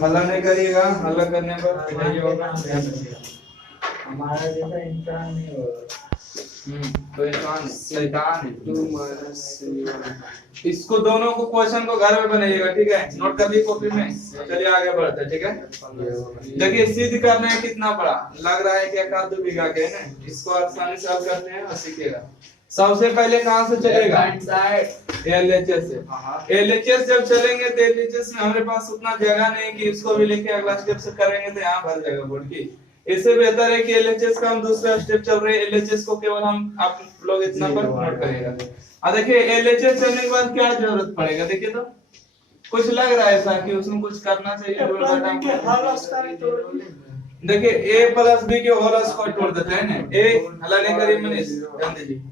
हल्ला नहीं करिएगा, हल्ला करने पर पिटाई होगा। हमारा जैसा इंसान नहीं होगा। तो इंसान शैतान है। इसको दोनों को क्वेश्चन को घर में बनाइएगा, ठीक है? नोट कर ली कॉपी में। चलिए आगे बढ़ते हैं, ठीक है? देखिए सिद्ध करना है कितना बड़ा लग रहा है कि एक आध 2 बीघा के है ना, इसको आसानी से हल करते हैं और सीखिएगा। सबसे पहले कहां से चलेगा? एलएचएस से। एलएचएस जब चलेंगे तो एलएचएस में हमारे पास उतना जगह नहीं कि इसको भी लेके अगला स्टेप से करेंगे तो यहाँ भर जाएगा बोर्ड की। इससे बेहतर है कि एलएचएस का हम दूसरा स्टेप चल रहे हैं, एलएचएस को केवल हम आप लोग इतना पर नोट करिएगा। अब देखिए एलएचएस चलने के बाद क्या जरूरत पड़ेगा, देखिए तो कुछ लग रहा है ऐसा कि उसमें कुछ करना चाहिए। देखिए a प्लस b के होल स्क्वायर तोड़ देते हैं ना, a हला नहीं करिए मनीष, ध्यान दीजिए।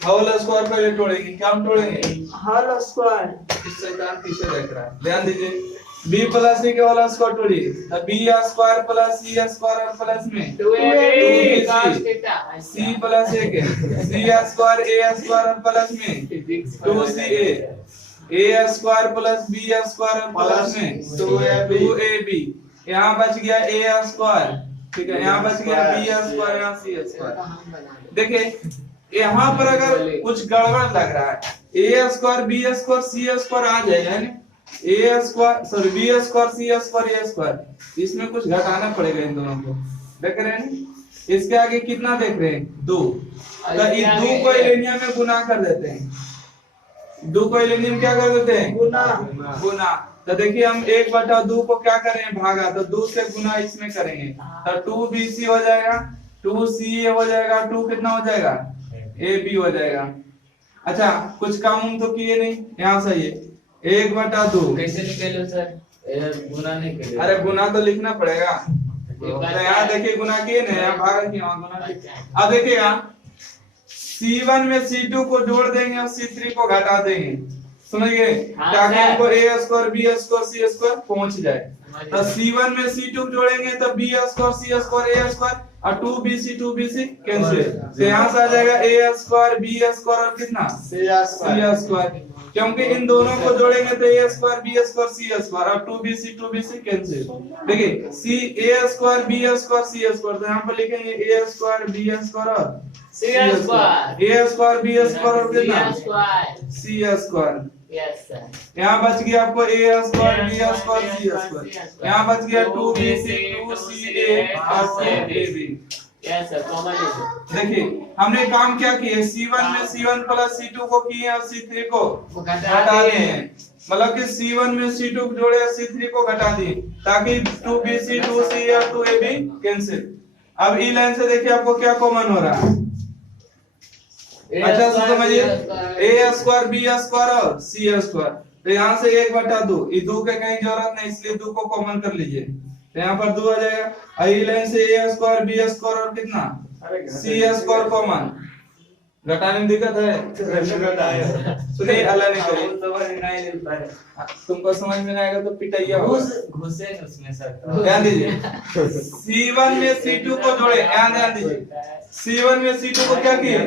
होल स्क्वायर पहले तोड़ेंगे, क्या हम तोड़ेंगे? Whole square. इस शैतान पीछे देख रहा है, ध्यान दीजिए। b प्लस c के होल स्क्वायर तोड़िए, तब b square plus c square और प्लस में 2ac c प्लस a के c स्क्वायर a स्क्वायर और प्लस में 2ca a square plus b square और प्लस में 2ab। यहाँ बच गया a स्क्वायर, ठीक है? यहाँ बच गया b स्क्वायर, यहाँ c स्क्वायर। देखिए यहाँ पर अगर कुछ गड़बड़ लग रहा है, a square b square c square आ जाएगा ना, a square sorry b square c square a square, इसमें कुछ घटाना पड़ेगा इन दोनों को। देख रहे हैं इसके आगे कितना देख रहे हैं? 2। तो इस 2 को एलिनियम में गुना कर देते हैं। 2 को एलिनियम क्या कर देते हैं? गुना। तो देखिए हम 1/2 को क्या करें? भागा, तो 2 से गुना इसमें करेंगे तो 2bc हो जाएगा, 2ca हो जाएगा, 2 कितना हो जाएगा? ab हो जाएगा। अच्छा कुछ काम तो किए नहीं, यहाँ सही है। 1/2 कैसे निकालो सर? गुना नहीं करें। अरे गुना तो लिखना पड़ेगा। तो यहाँ देखिए गुना किए ना, यहाँ भागा किया, वहाँ गुना किए। अब देखिएगा c1 में c2 को जोड़ देंगे और c3 को घटा देंगे, समझिए, ताकि हमको a square b square c square पहुंच जाए। तो c1 में c2 जोड़ेंगे तो b square c square a square और 2bc कैंसिल, तो यहाँ से आ जाएगा a स्क्वायर b स्क्वायर और कितना? c square. क्योंकि इन दोनों को जोड़ेंगे तो a square b square c square और 2bc कैंसिल। देखिए c a square b square c square, तो यहाँ पर लिखेंगे a स्क्वायर b स्क्वायर और c square, a square b square और कितना? c square. Yes sir. यहाँ बच गया आपको a square b square c square, यहाँ बच गया 2bc 2ca और 2ab। यस सर, कॉमन है। देखिए हमने काम क्या किया, c1 में c1 प्लस c2 को किए और c3 को घटा दिए, मतलब कि c1 में c2 को जोड़े और c3 को घटा दिए, ताकि 2bc 2ca और 2ab कैंसिल। अब ई लाइन से देखिए आपको क्या कॉमन हो रहा है, अच्छा समझिए, a स्क्वायर b स्क्वायर और c स्क्वायर। तो यहाँ से 1/2, ये 2 के कहीं जरूरत नहीं, इसलिए 2 को कॉमन कर लीजिए, तो यहाँ पर 2 आ जाएगा। ई लाइन से a स्क्वायर b स्क्वायर और कितना? c स्क्वायर कॉमन, घटाने में दिक्कत है? सुनिए अल्लाह नहीं करे, तुमको समझ में नहीं आएगा तो पिटाइया घुसे उसमें सर। ध्यान दीजिए, c1 में c2 को जोड़े, ध्यान दीजिए, c1 में c2 को क्या किए?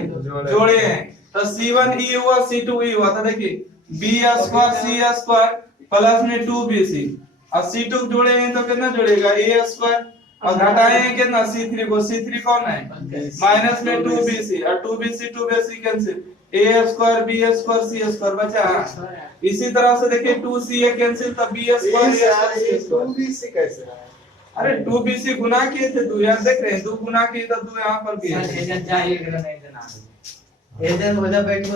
जोड़े हैं, तो c1 e हुआ c2 e हुआ, तो देखिए b square c square plus में 2bc और c2 जोड़े हैं तो कितना जोड़ेगा? a स्क्वायर और घटाए हैं कितना? c3 को, c3 कौन है? माइनस में 2bc और 2bc cancel, a square b square c square बचा। इसी तरह से देखिए 2ca कैंसिल, तब b square a square 2bc कैसे? अरे 2bc गुना किए थे, 2 यार देख रहे हैं, 2 गुना किए तो 2 यहाँ पर किए। इधर हो जा, वीडियो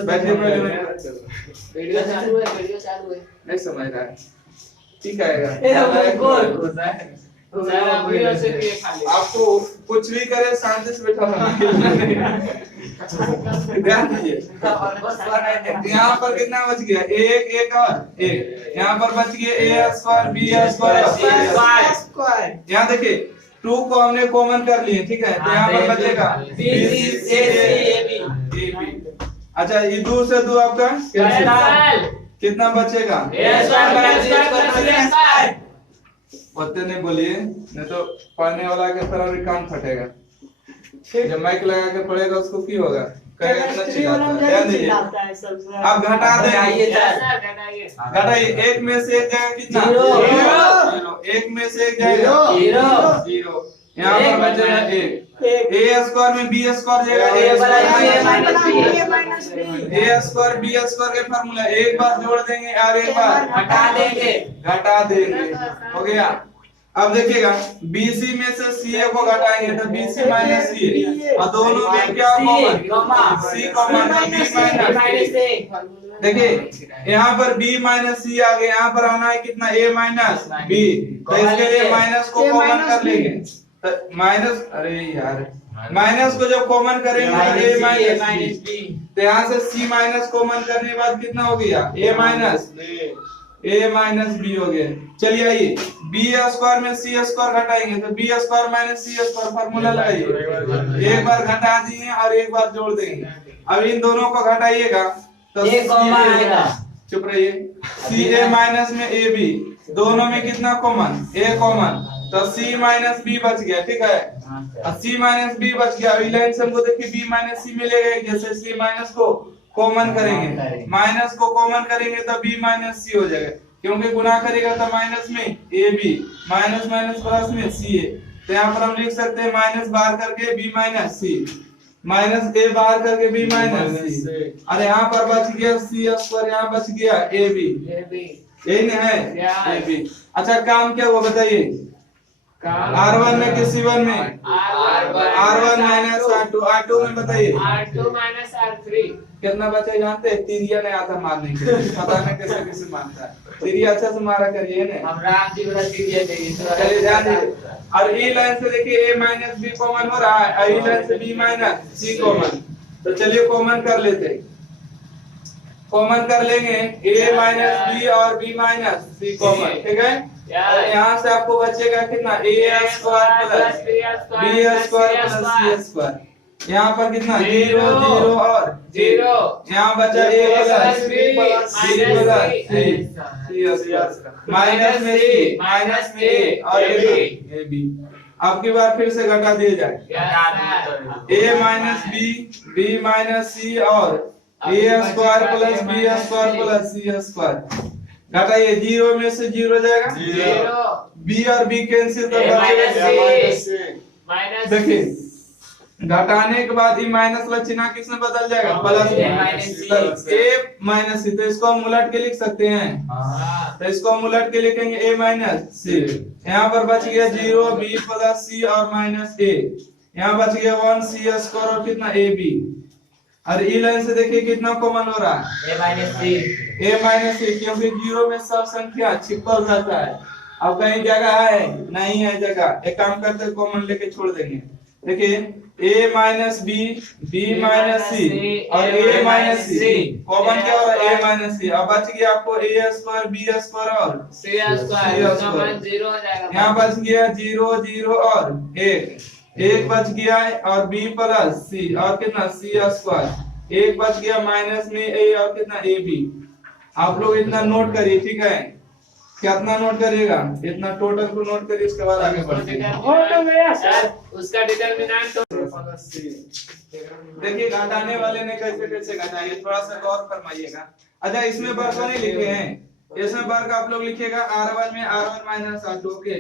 चालू है। नहीं समझ रहा है, ठीक आएगा। आपको कुछ भी करे शांति से बैठा रहना। ध्यान दीजिए, यहाँ पर कितना बच गया? एक और एक, यहाँ पर बच गया a स्क्वायर b स्क्वायर। यहाँ देखिए 2 को हमने कॉमन कर लिए, ठीक है, तो यहाँ पर बचेगा ab। अच्छा ये 2 से 2 आपका कितना बचेगा? पत्ते नहीं बोलिए, नहीं तो पढ़ने वाला के तरह भी कान फटेगा। जब माइक लगा के पढ़ेगा उसको की होगा? केमिस्ट्री वाला ध्यान दीजिए। चिल्लाता है सबसे। अब घटा देंगे, घटाइए। एक में से एक जाएगा कितना? जीरो। एक में से एक जाएगा जीरो। यहाँ पर बचेगा एक। ए स्क्वायर में बी स्क्वायर जाएगा ए स्क्वायर बी स्क्वायर के फार्मूला एक बार जोड़ देंगे और एक बार घटा देंगे। हो गया। अब देखिएगा BC में से CA को घटाएंगे तो BC माइनस CA और दोनों में क्या कॉमन? C कॉमन है, B माइनस C। देखिए यहाँ पर B माइनस C आ गया, यहाँ पर आना है कितना? A minus B। तो इसके लिए माइनस को कॉमन कर लेंगे तो माइनस, अरे यार माइनस को जब कॉमन करेंगे तो A माइनस B। तो यहाँ से C माइनस कॉमन करने के बाद कितना हो गया? A माइनस B हो गया। चलिए आइए B स्क्वायर में C स्क्वायर घटाएंगे तो B square minus C square formula लगाइए। एक बार घटा दिए और एक बार जोड़ देंगे। अब इन दोनों को घटाइएगा तो चुप रहिए। CA माइनस में AB दोनों में कितना कॉमन? A कॉमन तो C माइनस B बच गया। ठीक है, C माइनस B बच गया। अभी लाइन से हमको देखिए B माइनस C मिलेगा, जैसे C माइनस को कॉमन करेंगे, माइनस को कॉमन करेंगे तो B माइनस C हो जाएगा, क्योंकि गुना करेगा तो माइनस में AB माइनस माइनस प्लस में CA। तो यहाँ पर हम लिख सकते हैं माइनस बाहर करके B minus C, minus A बाहर करके B माइनस C, और यहाँ पर बच गया C स्क्वायर, यहाँ बच गया AB। यही नहीं है AB। अच्छा काम क्या हुआ बताइए? R1 में कि C1 में? R1 माइनस R2, R2 में बताइए R2 माइनस R3 कितना बचे जानते हैं? तिरिया नहीं आता मारने के लिए, पता नहीं कैसे कैसे मारता है। तिरिया अच्छा से मारा करिए ना, हम राम जी वाला तिरिया देंगे। चलिए ध्यान दीजिए। और ई लाइन से देखिए A माइनस B कॉमन हो रहा है, ई लाइन से B माइनस C कॉमन। तो चलिए कॉमन कर लेते हैं, कॉमन कर लेंगे A माइनस B और B माइनस C कॉमन। ठीक है, यहाँ से आपको बचेगा कितना? A square plus B square plus C square. यहाँ पर कितना? 0 0 और 0। यहाँ बचा A plus B plus C square minus में C माइनस में A और AB। अब की बार फिर से घटा दिया जाए A minus B minus C और A square plus B square plus C square. घटाइए, 0 में से 0 जाएगा, B और B कैंसिल तो बचेगा। देखिए घटाने के बाद ये माइनस वाला चिन्ह किस में बदल जाएगा? Plus A minus C। तो इसको हम उलट के लिख सकते हैं, तो इसको हम उलट के लिखेंगे A माइनस C। यहाँ पर बच गया 0 B प्लस C और माइनस A। यहाँ बच गया 1 C स्क्वायर और कितना? AB। और ई लाइन से देखिए कितना कॉमन हो रहा है? A माइनस C, क्योंकि 0 में सब संख्या छिपल रहता है। अब कहीं जगह है? नहीं है जगह। एक काम करते हैं, कॉमन लेके छोड़ देंगे। देखिए A minus B minus C और A माइनस C कॉमन क्या हो रहा है? A minus C। अब बच गया आपको A स्क्वायर B स्क्वायर और C स्क्वायर 0 हो जाएगा। यहाँ बच गया 0 0 और 1 बच गया और B प्लस C और कितना? C square. 1 बच गया माइनस में A और कितना? AB। आप लोग इतना नोट करिए। ठीक है, कितना नोट करिएगा? इतना टोटल को नोट करिए, उसके बाद आगे बढ़ते हैं। उसका डिटरमिनेंट देखिए घटाने वाले ने कैसे कैसे घटाया, थोड़ा सा गौर फरमाइएगा। अच्छा इसमें वर्ग नहीं लिखे हैं, इसमें वर्ग आप लोग लिखिएगा R1 में R1 माइनस R2 के।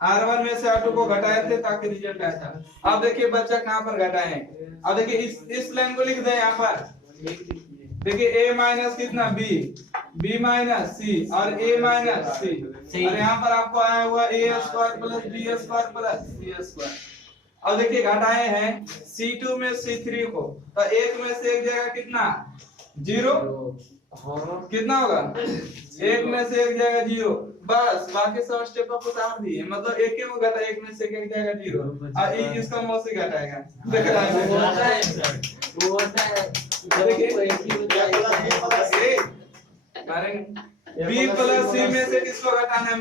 R1 में से R2 को घटाए थे ताकि रिजल्ट आया था। अब देखिए बच्चा कहाँ पर घटाए हैं? अब देखिए इस लाइन को लिख दे यहाँ पर। देखिए A माइनस कितना? B माइनस C और A माइनस C और यहाँ पर आपको आया हुआ A square plus B square plus C square. अब देखिए घटाए हैं C2 में C3 को, तो एक में से एक जाएगा कितना? 0। कितना होगा? एक में से एक जाएगा 0, बस बाकी सब स्टेप अप उतार दिए। मतलब एक ही को घटा, एक में से एक जाएगा 0 और इसका मौसी घटाएगा। देख रहा है वो B प्लस C में से किसको घटाना है?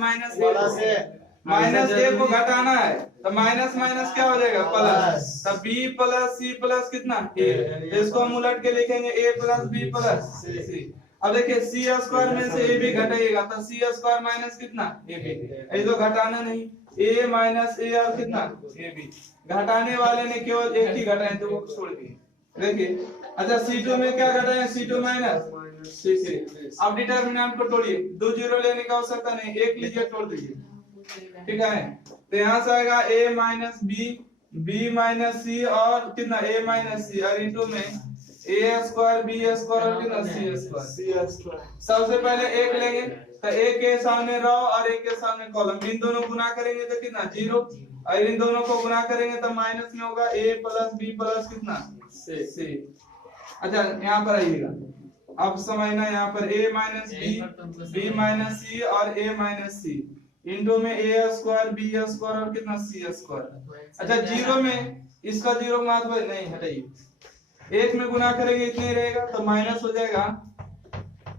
माइनस A को घटाना है, तो माइनस माइनस क्या हो जाएगा? प्लस। तो B प्लस C प्लस कितना? A। तो इसको हम उलट के लिखेंगे A plus B plus C। अब देखिए C स्क्वायर में से A भी घटाइएगा तो C स्क्वायर माइनस कितना? AB। ये तो घटाना नहीं, A माइनस A और कितना? AB। घटाने वाले ने केवल एक ही घटाए तो वो छोड़ दिए। देखिए अच्छा C2 में क्या घटा है C2 माइनस C3। अब डिटर्मिनेंट को तोड़िए, दो जीरो लेने की आवश्यकता नहीं, एक लीजिए तोड़ दीजिए, ठीक है। तो यहाँ से आएगा a minus b minus c और कितना a माइनस c और इनटू में a स्क्वायर b स्क्वायर और कितना c स्क्वायर। सबसे पहले एक लेंगे तो एक के सामने रो और एक के सामने कॉलम, इन दोनों गुना करेंगे तो कितना जीरो, और इन दोनों को गुना करेंगे तो माइनस में होगा a प्लस b प्लस कितना c। अच्छा यहाँ पर आइएगा, अब समझना यहाँ पर a minus b minus c और a माइनस c इंटू में a स्क्वायर b स्क्वायर और कितना c स्क्वायर। अच्छा जीरो में इसका जीरो महत्व नहीं, हटाइए, एक में गुना करेंगे इतने रहेगा तो माइनस हो जाएगा,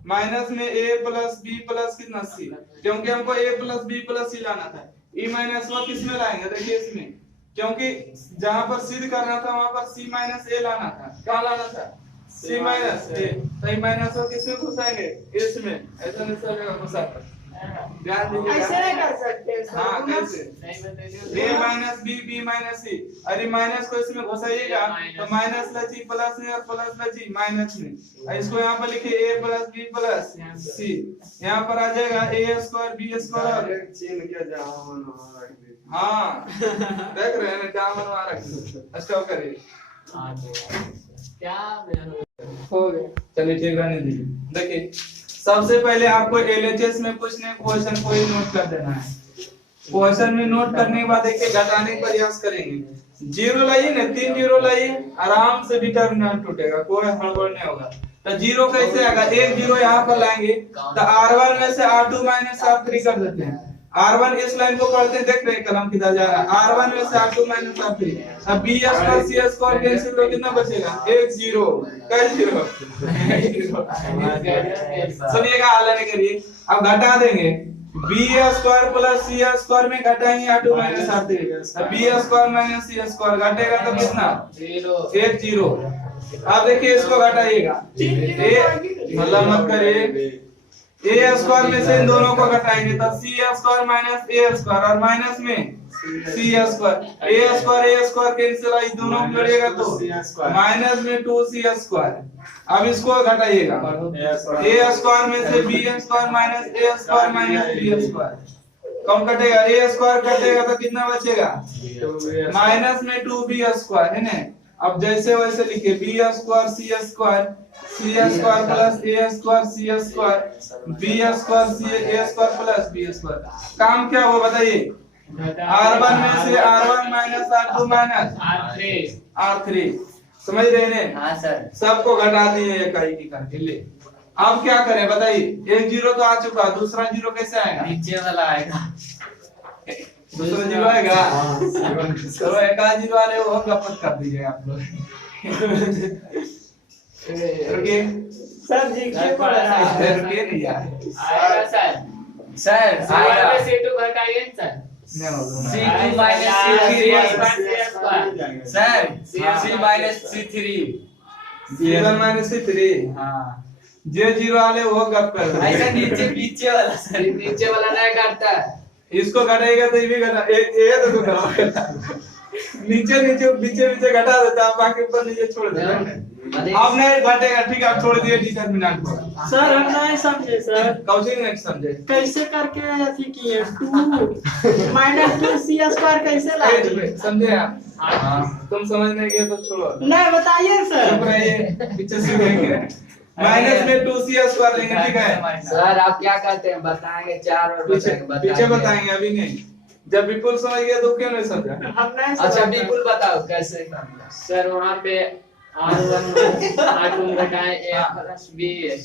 माइनस में a प्लस b प्लस कितना c, क्योंकि हमको a plus b plus c लाना था। e माइनस वो किस में लाएंगे, देखिए इसमें, क्योंकि जहां पर सिद्ध करना था वहां पर c माइनस a लाना था, क्या लाना था c माइनस a, तो e माइनस वो किसमें घुसाएंगे इसमें, ऐसा नहीं चलेगा घुसा, ध्यान दीजिएगा। ऐसे नहीं कर सकते सर। हाँ कैसे, a minus b minus c, अरे माइनस को इसमें घुसाइएगा तो माइनस लची प्लस में और प्लस लची माइनस में, इसको यहाँ पर लिखिए a plus b plus c, यहाँ पर आ जाएगा a स्क्वायर b स्क्वायर, चिन्ह क्या जहां मनवा रख दी। हाँ देख रहे हैं क्या मनवा रखे, स्टॉप करिए, क्या हो गया। चलिए ठीक रहने दीजिए। देखिए सबसे पहले आपको एलएचएस में पूछने क्वेश्चन को ही नोट कर देना है, क्वेश्चन में नोट करने के बाद देखिए घटाने का प्रयास करेंगे, जीरो लाइए ना, 3 जीरो लाइए, आराम से डिटर्मिनेंट टूटेगा, कोई हड़बड़ नहीं होगा। तो जीरो कैसे आएगा, एक जीरो यहाँ पर लाएंगे तो R1 में से R2 माइनस R3 कर देते हैं, R1 इस लाइन को पढ़ते हैं, देख रहे हैं कलम किधर जा रहा है, R1 में से R2 माइनस R3, अब B square C square cancel हो कितना बचेगा, एक जीरो, कई जीरो सुनिएगा हल के लिए। अब घटा देंगे b square plus c square में घटाएंगे R2 minus R3, b square minus c square घटेगा तो कितना जीरो, एक जीरो। अब देखिए इसको घटाइएगा, मतलब मत करिए, a स्क्वायर में से इन दोनों को घटाएंगे तो c square minus a square और माइनस में c square, a square cancel, इस दोनों को जोड़िएगा तो माइनस में 2c स्क्वायर। अब इसको घटाइएगा, a स्क्वायर में से b square minus a square minus b square, कम कटेगा, a स्क्वायर कटेगा तो कितना बचेगा, माइनस में 2b स्क्वायर है ना। अब जैसे वैसे लिखे b square c square plus a square c square b square c a square plus b square, काम क्या हुआ बताइए, R1 में से R1 minus R2 minus R3, समझ रहे हैं? हाँ सर। सबको घटा दिए इकाई की करके ले। अब क्या करें बताइए, एक जीरो तो आ चुका, दूसरा जीरो कैसे आएगा, नीचे वाला आएगा, दूसरा जीरो आएगा, चलो एक आध जीरो वाले वो गपत कर दीजिए आप लोग रुकिए सर जी के पड़ रहा है। रुकिए नहीं यार, आएगा सर, सर C1 आएगा, में C2 घटाइए सर, नहीं होगा। C2 minus C3, sir C minus C3, C1 minus C3, हाँ जे जीरो वाले वो गप कर रहे ऐसा हैं। नीचे पीछे वाला सर, नीचे वाला नहीं घटता है, इसको घटाएगा तो ये भी घटा, ये तो घटा नीचे नीचे पीछे पीछे घटा देता है, बाकी ऊपर नीचे छोड़ देता है। अब नहीं घटेगा, ठीक है, आप छोड़ दिए डिटर्मिनेंट को। सर हम नहीं समझे सर, कौशिक नहीं समझे, कैसे करके अथी किए 2 माइनस 2c स्क्वायर कैसे लाए? समझे आप? तुम समझ नहीं गए तो छोड़ो, नहीं बताइए चुप सर। रहिए, पीछे सीखेंगे। माइनस में 2c स्क्वायर लेंगे, ठीक है, सर आप क्या कहते हैं, बताएंगे 4 और पीछे बताएंगे, अभी नहीं। जब विपुल समझ गया तो क्यों नहीं समझा? हम नहीं अच्छा समझे। बिल्कुल बताओ कैसे। सर वहाँ पे R1 घटाए a प्लस b,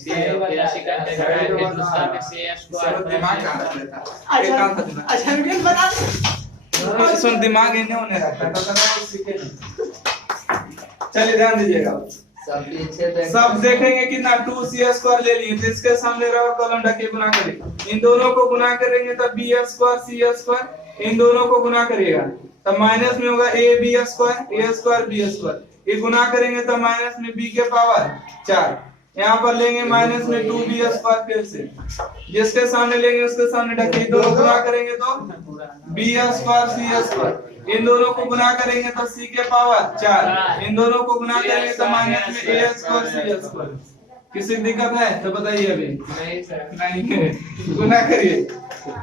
करते घटाए, फिर दूसरा में c स्क्वायर दिमाग कहाँ रहता है? एक काम करना, अच्छा रुकिए बता, सुन, दिमाग इन्हें होने रहता है, तो वो सीखे नहीं। चलिए ध्यान दीजिएगा, सब पीछे देख, सब देखेंगे कितना 2c स्क्वायर ले लिए, तो इसके सामने रहो कॉलम ढके गुना करें, इन दोनों को गुना करेंगे तो b स्क्वायर c स्क्वायर, इन दोनों को गुना करिएगा तो माइनस में होगा a b square b square, ये गुना करेंगे तो माइनस में b के पावर 4, यहाँ पर लेंगे माइनस में 2b स्क्वायर फिर से, जिसके सामने लेंगे उसके सामने ढकेल, दोनों गुना करेंगे तो b स्क्वायर c स्क्वायर, इन दोनों को गुना करेंगे तो c के पावर 4, इन दोनों को गुना करेंगे तो माइनस में a स्क्वायर c स्क्वायर। किसी की दिक्कत है तो बताइए अभी। नहीं सर। नहीं है, गुना करिए,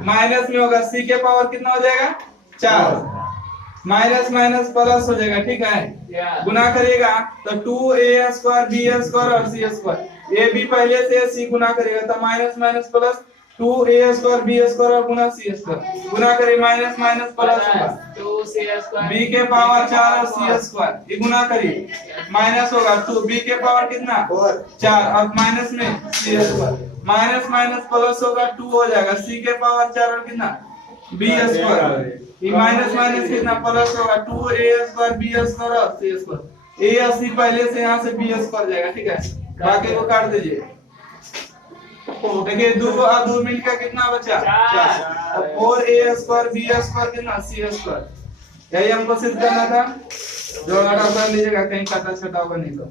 माइनस में होगा c के पावर कितना हो जाएगा 4, माइनस माइनस प्लस हो जाएगा, ठीक है। गुना करिएगा तो 2a स्क्वायर b स्क्वायर और c स्क्वायर, a b पहले से c गुना करिएगा तो minus minus plus 2a square b square और गुना c स्क्वायर, गुना करिए माइनस माइनस प्लस होगा 2c स्क्वायर b के पावर 4 और c स्क्वायर, ये गुना करिए माइनस होगा 2 b के पावर कितना 4 और माइनस में c square, minus minus plus होगा 2 हो जाएगा c के पावर 4 और कितना b स्क्वायर, ये माइनस माइनस कितना प्लस होगा 2a स्क्वायर b स्क्वायर और c स्क्वायर, a और c पहले से यहाँ से b स्क्वायर जाएगा, ठीक है। बाकी को काट दीजिए, देखिए 2 और 2 मिलकर कितना बचा 4, और 4a स्क्वायर b स्क्वायर कितना c स्क्वायर, यही हमको सिद्ध करना था। जो घटाव कर लीजिएगा, कहीं काटा छटा होगा नहीं तो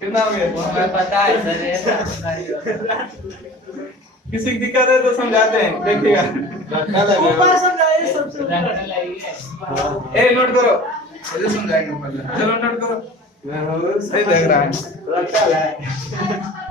कितना हो गया हमें पता है सर, ये जानकारी किसी की दिक्कत है तो समझाते हैं, देखिएगा। ऊपर समझाइए सबसे रटने लगी है। ए नोट करो, ऐसे समझाएंगे ऊपर, चलो नोट करो, सही लग रहा है। लगता है